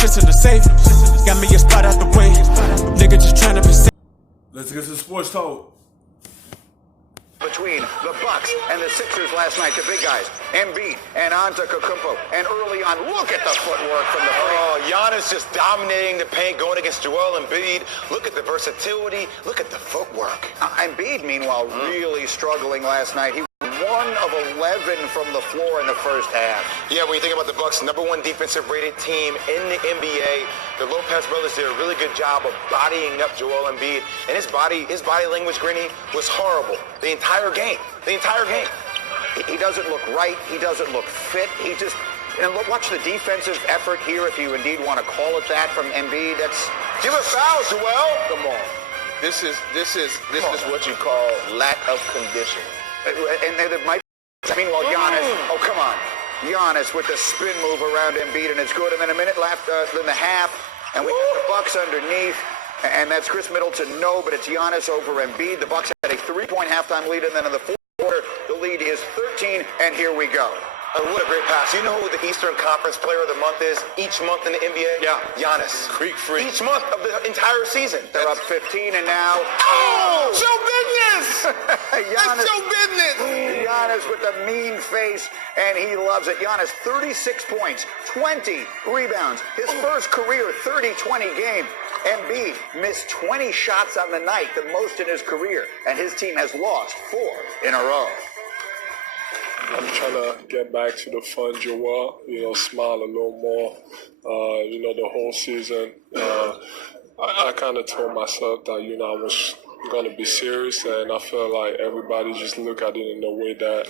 shit's in the safe. Got me a spot out the way. Nigga just tryna be safe. Let's get to the sports talk. Between the Bucks and the Sixers last night, the big guys, Embiid and Antetokounmpo, and early on, look at the footwork from the three. Oh, Giannis just dominating the paint, going against Joel Embiid. Look at the versatility. Look at the footwork. Embiid, meanwhile, really struggling last night. He 1 of 11 from the floor in the first half. Yeah, when you think about the Bucks, #1 defensive rated team in the NBA, the Lopez brothers did a really good job of bodying up Joel Embiid, and his body language, Grinny, was horrible the entire game. He doesn't look right. He doesn't look fit. He just, look, watch the defensive effort here, if you indeed want to call it that, from Embiid. Give a foul, Joel. Come on. This is what you call lack of condition. And there might be, meanwhile, Giannis, oh, come on. Giannis with the spin move around Embiid, and it's good. And then a minute left in the half, and we got the Bucks underneath. And that's Chris Middleton, no, but it's Giannis over Embiid. The Bucks had a 3-point halftime lead, and then in the fourth quarter, the lead is 13, and here we go. What a great pass. You know who the Eastern Conference Player of the Month is each month in the NBA? Yeah. Giannis. Greek freak. Each month of the entire season. They're up 15, and now... Oh! Show business! Giannis, That's show business! Giannis with the mean face, and he loves it. Giannis, 36 points, 20 rebounds. His first career 30-20 game. Embiid missed 20 shots on the night, the most in his career, and his team has lost 4 in a row. I'm trying to get back to the fun Joel, smile a little more. The whole season, I kind of told myself that, I was going to be serious, and I feel like everybody just look at it in a way that,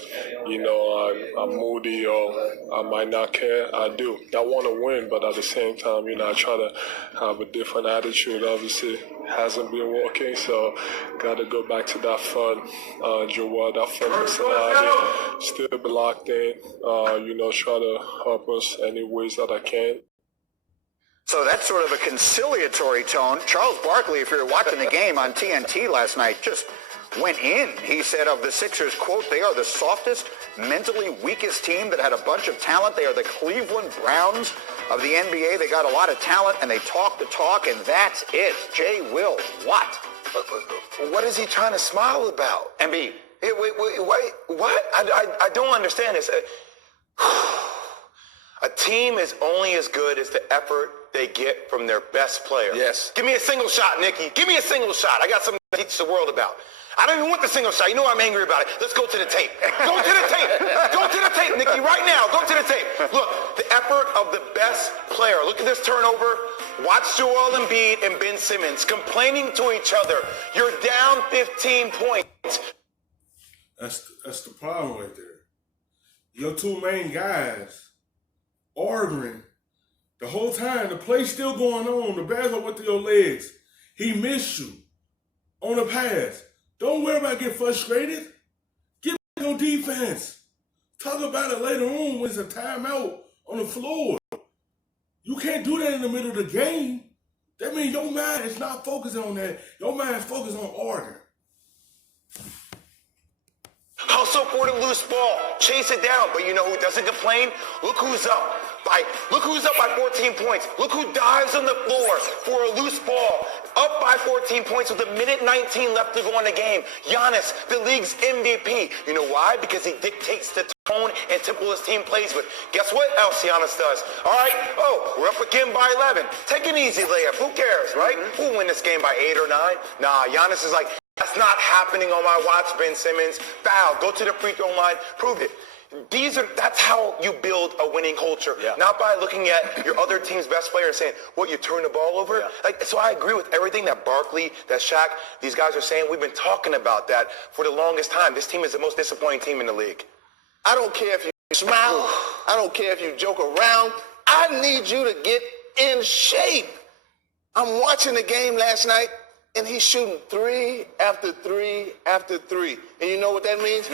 I'm moody or I might not care. I do. I want to win, but at the same time, I try to have a different attitude. Obviously, hasn't been working, so got to go back to that fun Joel, that fun personality. Still be locked in, try to help us any ways that I can. So that's sort of a conciliatory tone. Charles Barkley, if you were watching the game on TNT last night, just went in. He said of the Sixers, quote, "They are the softest, mentally weakest team that had a bunch of talent. They are the Cleveland Browns of the NBA. They got a lot of talent, and they talk the talk, and that's it." Jay Will, what? What is he trying to smile about? Embiid. Hey, wait, what? I don't understand this. A team is only as good as the effort they get from their best player. Yes. Give me a single shot, Nikki. Give me a single shot. I got something to teach the world about. I don't even want the single shot. You know I'm angry about it. Let's go to the tape. Go to the tape. Go to the tape, Nikki, right now. Go to the tape. Look, the effort of the best player. Look at this turnover. Watch Joel Embiid and Ben Simmons complaining to each other. You're down 15 points. That's the problem right there. Your two main guys arguing the whole time. The play's still going on. The basketball went through your legs. He missed you on the pass. Don't worry about getting frustrated. Get back on defense. Talk about it later on when it's a timeout on the floor. You can't do that in the middle of the game. That means your mind is not focusing on that. Your mind is focused on order. Hustle for the loose ball. Chase it down. But you know who doesn't complain? Look who's up by 14 points. Look who dives on the floor for a loose ball. Up by 14 points with a minute 19 left to go in the game. Giannis, the league's MVP. You know why? Because he dictates the tone and tempo his team plays with. Guess what else Giannis does? All right, we're up again by 11. Take an easy layup. Who cares, right? We'll win this game by 8 or 9. Nah, Giannis is like, that's not happening on my watch, Ben Simmons. Foul. Go to the free throw line. Prove it. That's how you build a winning culture. Yeah. Not by looking at your other team's best player and saying, what, you turn the ball over? Yeah. So I agree with everything that Barkley, that Shaq, these guys are saying. We've been talking about that for the longest time. This team is the most disappointing team in the league. I don't care if you smile. I don't care if you joke around. I need you to get in shape. I'm watching the game last night, and he's shooting 3 after 3 after 3. And you know what that means?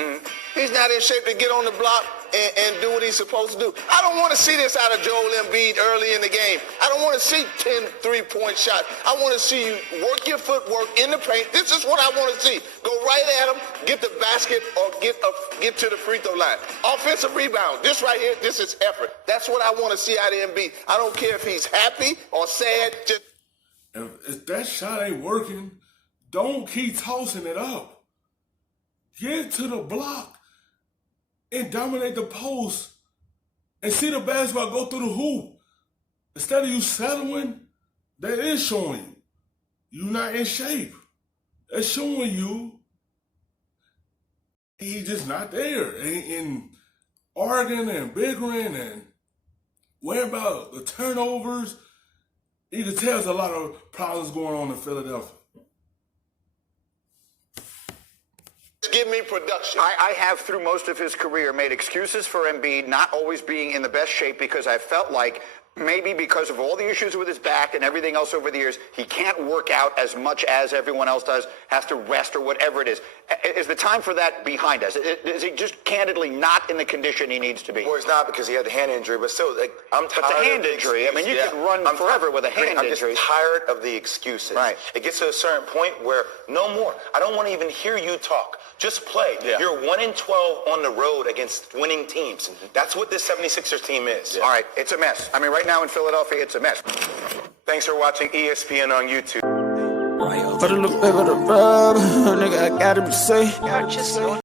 He's not in shape to get on the block and do what he's supposed to do. I don't want to see this out of Joel Embiid early in the game. I don't want to see 10 3-point shots. I want to see you work your footwork in the paint. This is what I want to see. Go right at him, get the basket, or get to the free throw line. Offensive rebound. This right here, this is effort. That's what I want to see out of Embiid. I don't care if he's happy or sad. Just If that shot ain't working, don't keep tossing it up. Get to the block and dominate the post and see the basketball go through the hoop. Instead of you settling, that is showing you're not in shape. That's showing you he's just not there. And arguing and bickering and worrying about the turnovers, you can tell there's a lot of problems going on in Philadelphia. give me production. I have, through most of his career, made excuses for Embiid not always being in the best shape because I felt like maybe because of all the issues with his back and everything else over the years, he can't work out as much as everyone else does, has to rest or whatever it is. Is the time for that behind us? Is he just candidly not in the condition he needs to be? Well, he's not because he had the hand injury, but still, like, I'm tired But the hand of injury, I mean, you could run forever with a hand injury. I'm just tired of the excuses. Right. It gets to a certain point where no more. I don't want to even hear you talk. Just play. Yeah. You're 1-12 on the road against winning teams. That's what this 76ers team is. Yeah. All right, it's a mess. I mean, right now in Philadelphia, it's a mess. Thanks for watching ESPN on YouTube. For the look back of the rub, nigga, I gotta be safe.